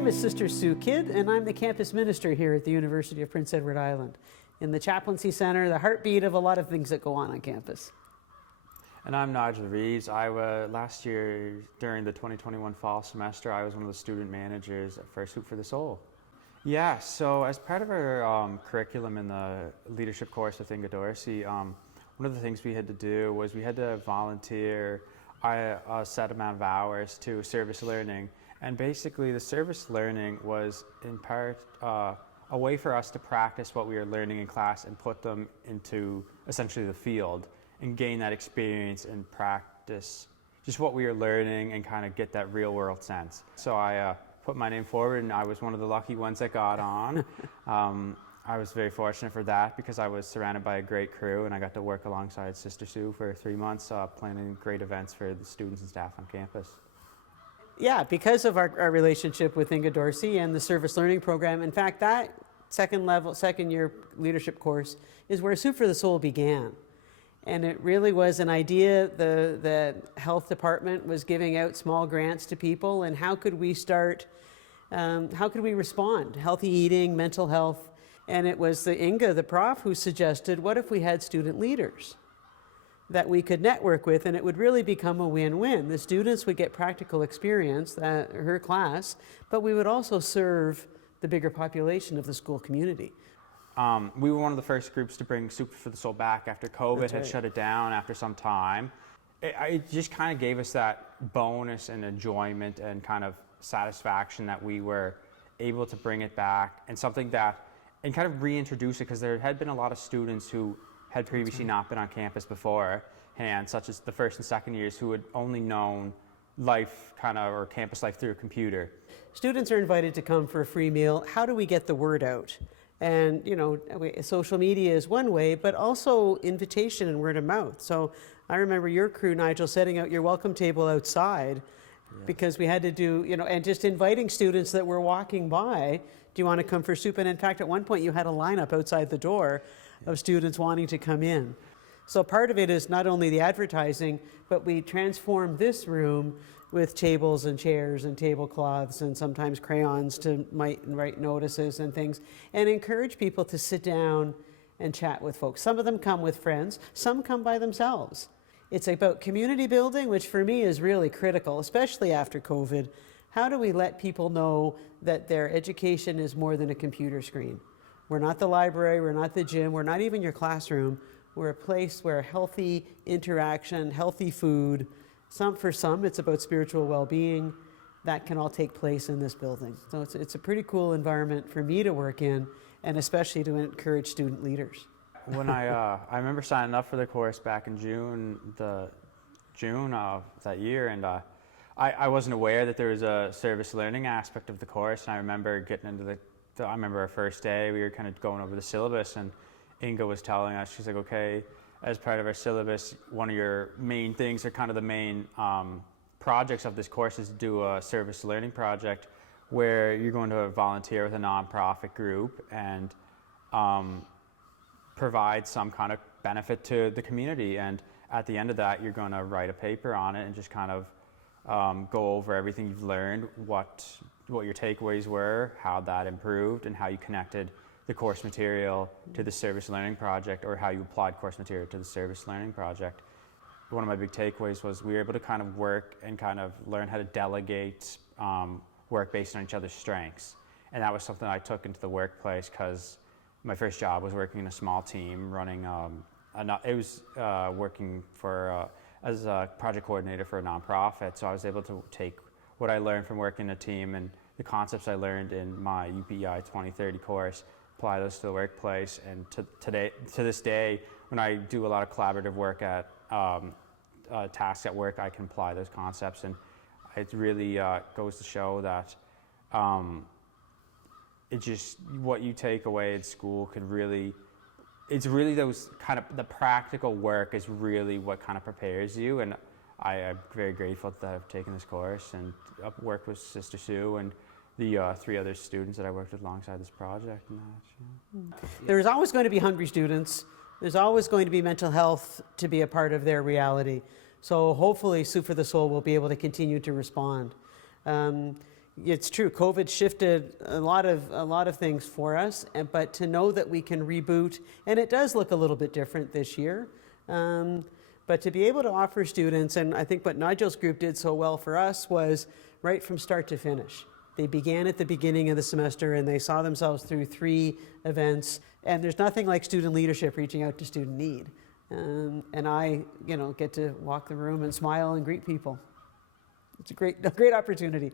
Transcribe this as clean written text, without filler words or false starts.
name is Sister Sue Kidd, and I'm the campus minister here at the University of Prince Edward Island. In the Chaplaincy Center, the heartbeat of a lot of things that go on campus. And I'm Nigel Reeves. Last year, during the 2021 fall semester, I was one of the student managers for Soup for the Soul. Yeah, so as part of our curriculum in the leadership course with Inga Dorsey, one of the things we had to do was we had to volunteer a set amount of hours to service learning. And basically the service learning was in part a way for us to practice what we were learning in class and put them into essentially the field and gain that experience and practice just what we were learning and kind of get that real world sense. So I put my name forward, and I was one of the lucky ones that got on. I was very fortunate for that because I was surrounded by a great crew, and I got to work alongside Sister Sue for 3 months planning great events for the students and staff on campus. Yeah, because of our relationship with Inga Dorsey and the service learning program, in fact, that second year leadership course is where Soup for the Soul began. And it really was an idea. The health department was giving out small grants to people, and how could we respond? Healthy eating, mental health. And it was Inga, the prof, who suggested, what if we had student leaders that we could network with, and it would really become a win-win. The students would get practical experience, her class, but we would also serve the bigger population of the school community. We were one of the first groups to bring Soup for the Soul back after COVID had shut it down after some time. It just kind of gave us that bonus and enjoyment and kind of satisfaction that we were able to bring it back, and and kind of reintroduce it, because there had been a lot of students who had previously not been on campus beforehand, such as the first and second years, who had only known life or campus life through a computer. Students are invited to come for a free meal. How do we get the word out? And social media is one way, but also invitation and word of mouth. So I remember your crew, Nigel, setting out your welcome table outside, because we had to do, and just inviting students that were walking by, do you want to come for soup? And in fact, at one point you had a lineup outside the door of students wanting to come in. So part of it is not only the advertising, but we transformed this room with tables and chairs and tablecloths and sometimes crayons to write notices and things, and encourage people to sit down and chat with folks. Some of them come with friends, some come by themselves. It's about community building, which for me is really critical, especially after COVID. How do we let people know that their education is more than a computer screen? We're not the library, we're not the gym, we're not even your classroom. We're a place where healthy interaction, healthy food, for some it's about spiritual well-being, that can all take place in this building. So it's a pretty cool environment for me to work in, and especially to encourage student leaders. When I remember signing up for the course back in June of that year, and I wasn't aware that there was a service learning aspect of the course, and I remember getting into I remember our first day, we were kind of going over the syllabus, and Inga was telling us, she's like, okay, as part of our syllabus, one of your main things, or kind of the main projects of this course, is to do a service learning project where you're going to volunteer with a nonprofit group and provide some kind of benefit to the community. And at the end of that, you're going to write a paper on it and just kind of go over everything you've learned, what your takeaways were, how that improved, and how you connected the course material to the service learning project, or how you applied course material to the service learning project. One of my big takeaways was we were able to kind of work and kind of learn how to delegate work based on each other's strengths. And that was something I took into the workplace, because my first job was working in a small team running, working as a project coordinator for a nonprofit. So I was able to take what I learned from working in a team and the concepts I learned in my UPEI 2030 course, apply those to the workplace. And to this day, when I do a lot of collaborative work at tasks at work, I can apply those concepts. And it really goes to show that what you take away at school it's really those kind of, the practical work is really what kind of prepares you. And I am very grateful that I've taken this course and worked with Sister Sue and the 3 other students that I worked with alongside this project. There's always going to be hungry students. There's always going to be mental health to be a part of their reality. So hopefully Soup for the Soul will be able to continue to respond. it's true. COVID shifted a lot of things for us, but to know that we can reboot, and it does look a little bit different this year. But to be able to offer students, and I think what Nigel's group did so well for us was right from start to finish. They began at the beginning of the semester and they saw themselves through 3 events. And there's nothing like student leadership reaching out to student need. And I, get to walk the room and smile and greet people. It's a great opportunity.